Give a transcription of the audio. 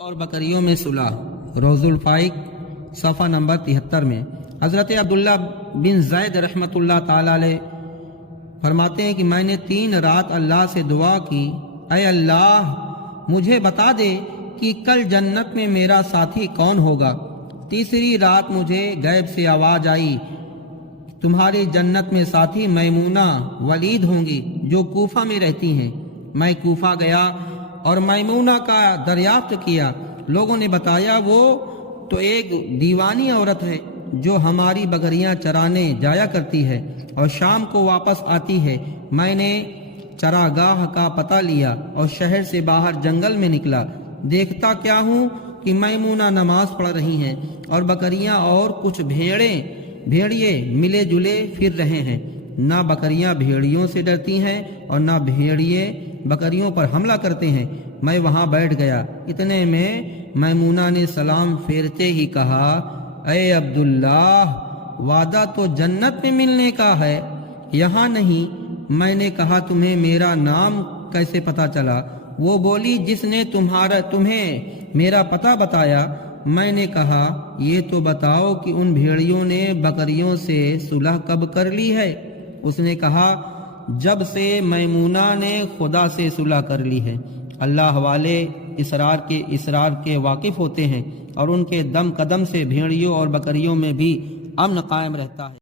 اور بکریوں میں صلح روز الفائق صفحہ نمبر 73 میں حضرت عبداللہ بن زید رحمۃ اللہ تعالی علیہ فرماتے ہیں کہ میں نے 3 رات اللہ سے دعا کی، اے اللہ مجھے بتا دے کہ کل جنت میں میرا ساتھی کون ہوگا۔ تیسری رات مجھے غیب سے آواز آئی، تمہاری جنت میں ساتھی میمونہ ولید ہوں گی جو کوفہ میں رہتی ہیں۔ میں کوفہ گیا اور میمونہ کا دریافت کیا۔ لوگوں نے بتایا وہ تو ایک دیوانی عورت ہے جو ہماری بکریاں چرانے جایا کرتی ہے اور شام کو واپس آتی ہے۔ میں نے چراگاہ کا پتہ لیا اور شہر سے باہر جنگل میں نکلا۔ دیکھتا کیا ہوں کہ میمونہ نماز پڑھ رہی ہیں اور بکریاں اور کچھ بھیڑیے ملے جلے پھر رہے ہیں۔ نہ بکریاں بھیڑیوں سے ڈرتی ہیں اور نہ بھیڑیے بکریوں پر حملہ کرتے ہیں۔ میں وہاں بیٹھ گیا۔ اتنے میں میمونہ نے سلام پھیرتے ہی کہا، اے عبداللہ وعدہ تو جنت میں ملنے کا ہے، یہاں نہیں۔ میں نے کہا تمہیں میرا نام کیسے پتا چلا؟ وہ بولی جس نے تمہیں میرا پتہ بتایا۔ میں نے کہا یہ تو بتاؤ کہ ان بھیڑیوں نے بکریوں سے صلح کب کر لی ہے؟ اس نے کہا جب سے میمونہ نے خدا سے صلح کر لی ہے۔ اللہ والے اسرار کے واقف ہوتے ہیں اور ان کے دم قدم سے بھیڑیوں اور بکریوں میں بھی امن قائم رہتا ہے۔